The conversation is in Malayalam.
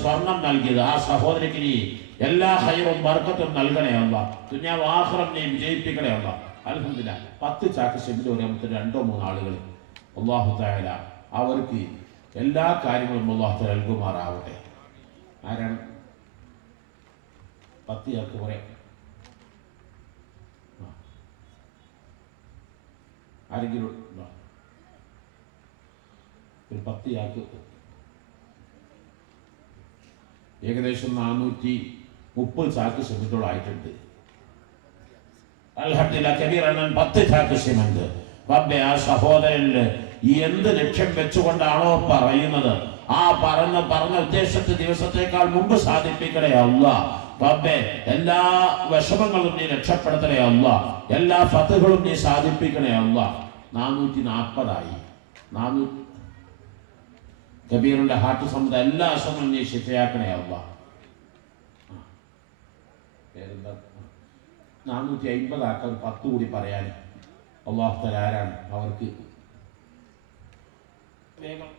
സ്വർണം നൽകിയത് ആ സഹോദരിക്ക് നീ എല്ലാ ഹൈറും ബർക്കത്തും നൽകണേ അല്ല. ദുനിയാവ് ആഖിറം നീ വിജയിപ്പിക്കണേ അല്ല. അൽഹംദുലില്ലാഹ് 10 ചാക്ക് ഷെബിൽ നമുക്ക് 2-3 ആളുകൾ അല്ലാഹു തആല അവർക്ക് എല്ലാ കാര്യങ്ങളും അല്ലാഹു തആല നൽകുമാറാവട്ടെ. ആരാണ് 10 ചാക്ക് പറയാം? ആരെങ്കിലും ഒരു 10 ചാക്ക് ഏകദേശം 430 ചാക്ക് സിമന്റോളായിട്ടുണ്ട്. അൽഹംദുലില്ലാഹ് കബീർ അണ്ണൻ 10 ചാക്ക് സിമന്റ്. റബ്ബേ ആ സഹോദരന് എന്ത് ലക്ഷ്യം വെച്ചുകൊണ്ടാണോ പറയുന്നത് ആ പറഞ്ഞ ഉദ്ദേശത്തെ ദിവസത്തേക്കാൾ മുമ്പ് സാധിപ്പിക്കണേ അല്ലാഹ്. റബ്ബേ എല്ലാ വിഷമങ്ങളും നീ രക്ഷപ്പെടുത്തണേ അല്ലാഹ്. എല്ലാ ഫതഹുകളും നീ സാധിപ്പിക്കണേ അല്ലാഹ്. 440 കബീറിന്റെ ഹാർട്ട് സംബന്ധ എല്ലാ അസുഖങ്ങളും നീ ശിഫയാക്കണേ അല്ലാഹ്. 450 ആക്കാൻ 10 കൂടി പറയാൻ അല്ലാഹു തആല ആരാണ് അവർക്ക് വേഗം